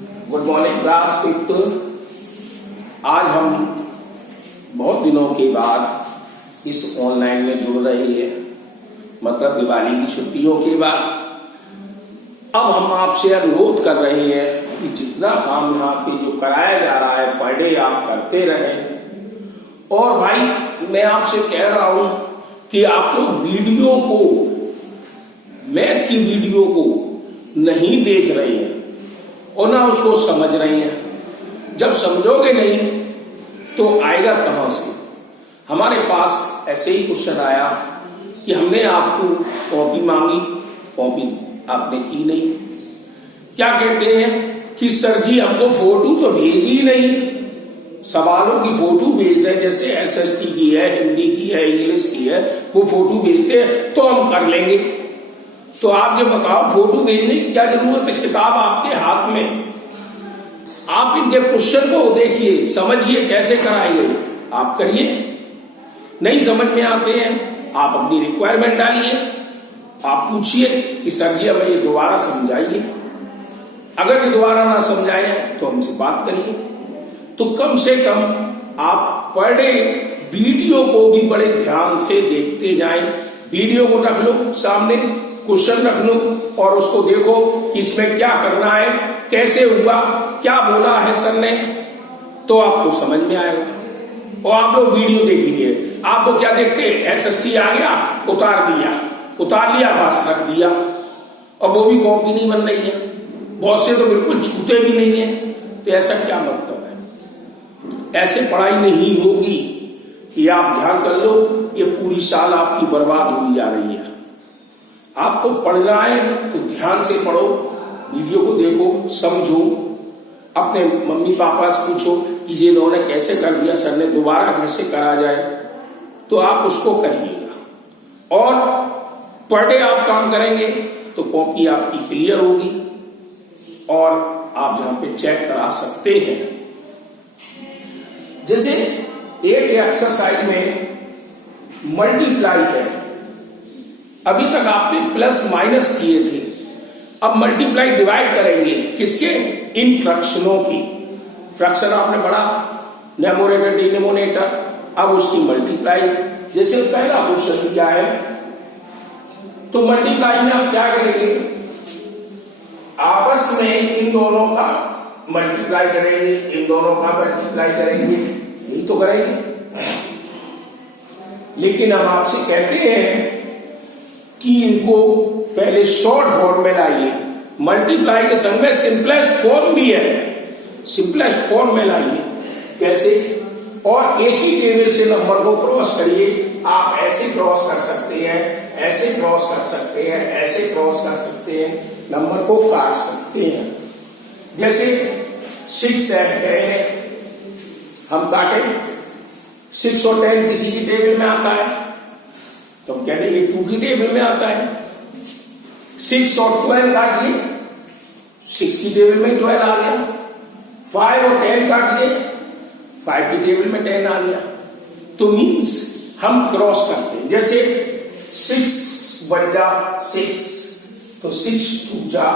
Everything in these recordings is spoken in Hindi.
Good morning class people. आज हम बहुत दिनों के बाद इस ऑनलाइन में जुड़ रहे हैं, मतलब दिवाली की छुट्टियों के बाद। अब हम आपसे अनुरोध कर रहे हैं कि जितना काम यहाँ पे जो कराया जा रहा है पर डे आप करते रहें। और भाई मैं आपसे कह रहा हूं कि आप लोग वीडियो को, मैथ की वीडियो को नहीं देख रहे हैं और ना उसको समझ रहे हैं। जब समझोगे नहीं तो आएगा कहां से। हमारे पास ऐसे ही क्वेश्चन आया कि हमने आपको कॉपी मांगी, कॉपी आपने की नहीं। क्या कहते हैं कि सर जी हमको फोटो तो भेजी नहीं। सवालों की फोटो भेज दें, जैसे एसएसटी की है, हिंदी की है, इंग्लिश की है, वो फोटो भेजते हैं तो हम कर लेंगे। तो आप जो बताओ फोटो भेजने की क्या जरूरत है? किताब आपके हाथ में, आप इनके क्वेश्चन को देखिए, समझिए कैसे कराइए, आप करिए। नहीं समझ में आते हैं आप अपनी रिक्वायरमेंट डालिए, आप पूछिए कि सर जी हमें ये दोबारा समझाइए। अगर ये दोबारा ना समझाए तो हमसे बात करिए। तो कम से कम आप पर डे वीडियो को भी बड़े ध्यान से देखते जाएं। वीडियो को रख लो सामने, क्वेश्चन रख लो और उसको देखो कि इसमें क्या करना है, कैसे हुआ, क्या बोला है सर ने, तो आपको समझ में आएगा। और आप लोग वीडियो देखेंगे, आप लोग क्या देखते हैं, एसएसटी आ गया, उतार लिया बस रख दिया, और वो भी कॉपी नहीं बन रही है। बहुत से तो बिल्कुल छूते भी नहीं है। तो ऐसा क्या मतलब है? ऐसे पढ़ाई नहीं होगी। ये आप ध्यान कर लो, ये पूरी साल आपकी बर्बाद हुई जा रही है। आपको पढ़ना है तो ध्यान से पढ़ो, वीडियो को देखो, समझो, अपने मम्मी पापा से पूछो कि ये इन्होंने कैसे कर दिया, सर ने दोबारा कैसे करा जाए, तो आप उसको करिएगा। और पर डे आप काम करेंगे तो कॉपी आपकी क्लियर होगी और आप जहां पे चेक करा सकते हैं। जैसे एक एक्सरसाइज में मल्टीप्लाई है, अभी तक आपने प्लस माइनस किए थे, अब मल्टीप्लाई डिवाइड करेंगे किसके? इन फ्रैक्शनों की। फ्रैक्शन आपने पढ़ा, न्यूमरेटर डिनोमिनेटर, अब उसकी मल्टीप्लाई। जैसे पहला क्वेश्चन क्या है, तो मल्टीप्लाई में आप क्या करेंगे? आपस में इन दोनों का मल्टीप्लाई करेंगे, इन दोनों का मल्टीप्लाई करेंगे, यही तो करेंगे। लेकिन हम आपसे कहते हैं कि इनको पहले शॉर्ट फॉर्म में लाइए। मल्टीप्लाई के संग में सिंपलेस्ट फॉर्म भी है, सिंपलेस्ट फॉर्म में लाइए। कैसे? और एक ही टेबल से नंबर को क्रॉस करिए। आप ऐसे क्रॉस कर सकते हैं, ऐसे क्रॉस कर सकते हैं, ऐसे क्रॉस कर सकते हैं, नंबर को काट सकते हैं। जैसे 6 and 10 हम काटें, 6 और 10 किसी की टेबल में आता है तो हम कह देंगे 2 की टेबल में आता है। 6 और 12 काटिए, 6 की टेबल में 12 आ गया। 5 और 10 काटिए, 5 की टेबल में 10 आ गया। तो मीन्स हम क्रॉस करते हैं। जैसे 6 1 जा 6, तो 6 2 जा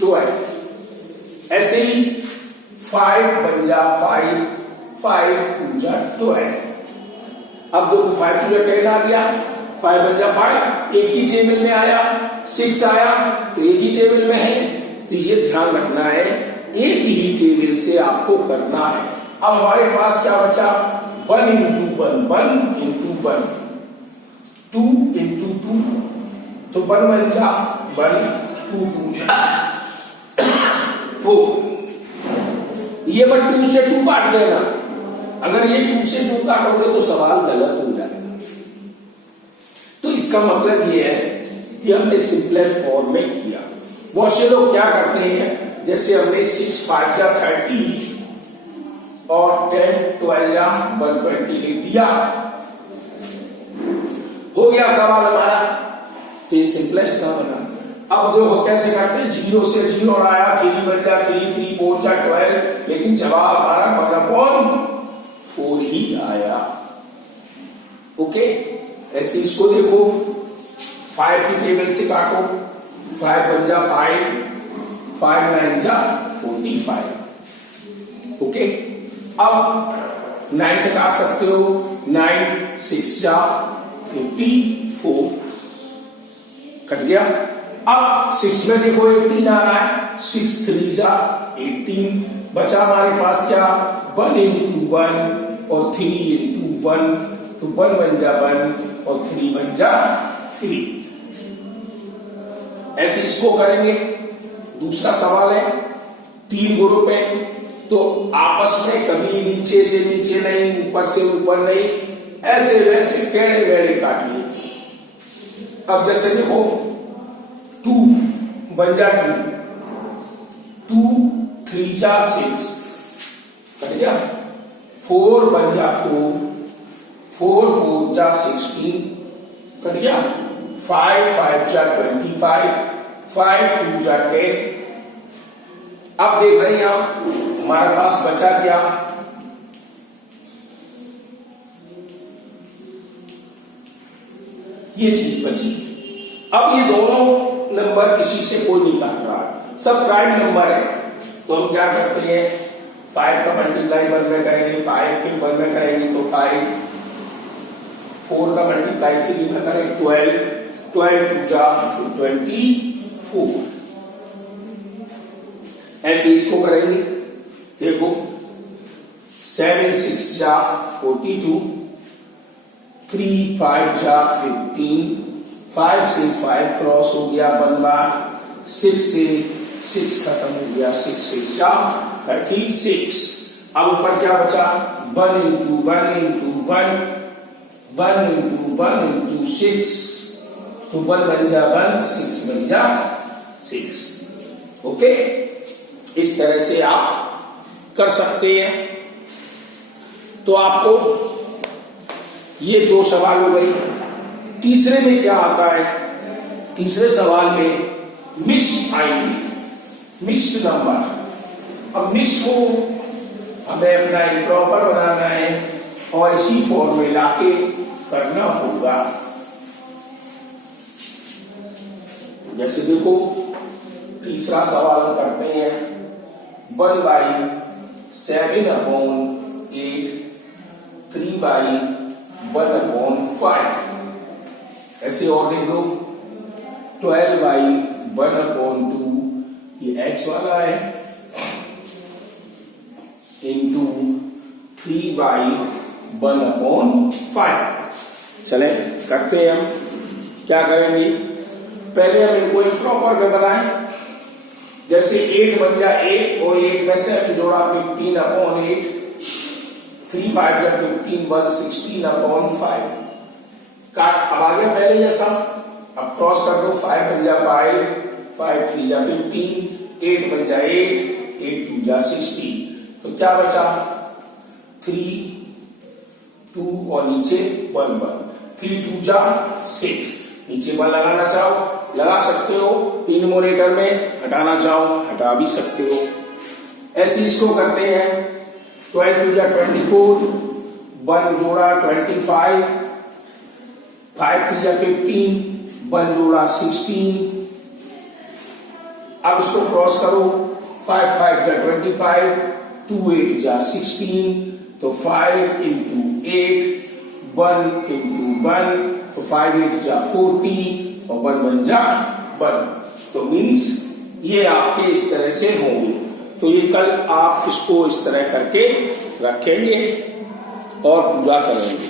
12। ऐसे ही 5 1 जा 5, 5 2 जा 12। अब देखो 5 2 जा 10 आ गया, 5 1 जा 5, एक ही टेबल में आया। 6 आया तो एक ही टेबल में है। तो ये ध्यान रखना है, एक ही टेबल से आपको करना है। अब हमारे पास क्या बचा? 1 into 1, 1 into 1, 2 into 2, तो 1 1 जा 1, 2 2 जा 4। ये 2 से 2 काट देना। अगर ये 2 से 2 काटोगे तो सवाल गलत हो जाएगा। तो इसका मतलब ये है कि हमने सिंपलेस्ट फॉर्म में किया। बहुत से लोग क्या करते हैं, जैसे हमने 6 5 जा 30 और 10 12 जा 120 लिख दिया, हो गया सवाल हमारा। तो ये सिंपलेस्ट था बना। अब देखो कैसे करते हैं, 0 से 0 आया, 3 1 जा 3, 3 4 जा 12, लेकिन जवाब हमारा 1/4 ही आया। ओके, ऐसे इसको देखो, 5 की टेबल से काटो, 5 1 जा 5, 5 9 जा 45। ओके, अब 9 से काट सकते हो, 9 6 जा 54, कट गया। अब 6 में देखो 18 आ रहा है, 6 3 जा 18, बचा हमारे पास क्या 1 into 1 और 3 into 1, तो 1 बन जा 1 और 3 बन जा 3। ऐसे इसको करेंगे। दूसरा सवाल है 3 ग्रुप है, तो आपस में कभी नीचे से नीचे नहीं, ऊपर से ऊपर नहीं, ऐसे वैसे टेढ़े वेढ़े काटिए। अब जैसे देखो 2 बन जा 2 3 जा 6, कट गया। 4 बन जा 4 4 4 जा 16, कट गया। 5 5 जा 25, 5 2 जा 10। अब देख रहे हैं आप, हमारे पास बचा क्या, ये चीज बची। अब ये दोनों नंबर किसी से कोई नहीं काट रहा, सब प्राइम नंबर है, तो हम क्या करते हैं 5 का मल्टीप्लाई 1 में करेंगे, 5 के 1 में करेंगे तो 5, 4 का मल्टीप्लाई 3 में करेंगे 12, 12 2 जा 24, ऐसे इसको करेंगे। देखो 7 6 जा 42, 3 5 जा 15, 5 से 5 क्रॉस हो गया 1 बार, 6 से 6 खत्म हो गया, 6 6 जा 36। अब ऊपर क्या बचा 1 into 1 into 1, 1 into 1 into 6, तो 1 बन जा 1, 6 बन जा 6। ओके, इस तरह से आप कर सकते हैं। तो आपको ये 2 सवाल हो गई। तीसरे में क्या आता है, तीसरे सवाल में मिक्स्ड आएंगे, मिक्स्ड नंबर। अब मिक्स्ड को हमें अपना इम्प्रॉपर बनाना है और इसी फॉर्म में लाके करना होगा। जैसे देखो तीसरा सवाल करते हैं 1/7/8, 3/1/5। ऐसे और देख लो 12/1/2, ये x वाला है, इंटू 3/1/5। चले करते हैं, हम क्या करेंगे, पहले हम इनको प्रॉपर में बनाएं। जैसे 8 बन जा 8 और 8 में से जोड़ा 15/8, 3 5 जा 15, 1 16/5। काट अब आ गया पहले जैसा। अब क्रॉस कर दो, 5 बन जा 5, 5 3 जा 15, 8 बन जा 8, 8 2 जा 16। तो क्या बचा 3 2 और नीचे 1 1, 3 2 जा 6, नीचे 1 लगाना चाहो लगा सकते हो, न्यूमरेटर में हटाना चाहो हटा भी सकते हो। ऐसे इसको करते हैं 12 2 जा 24, 1 जोड़ा 25, 5 3 जा 15, 1 जोड़ा 16। अब इसको क्रॉस करो, 5 5 जा 25, 2 8 जा 16, तो 5 into 8, 1 into 1, तो 5 8 जा 40 और 1 बन जा 1। तो मीन्स ये आपके इस तरह से होंगे। तो ये कल आप इसको इस तरह करके रखेंगे और पूरा करेंगे।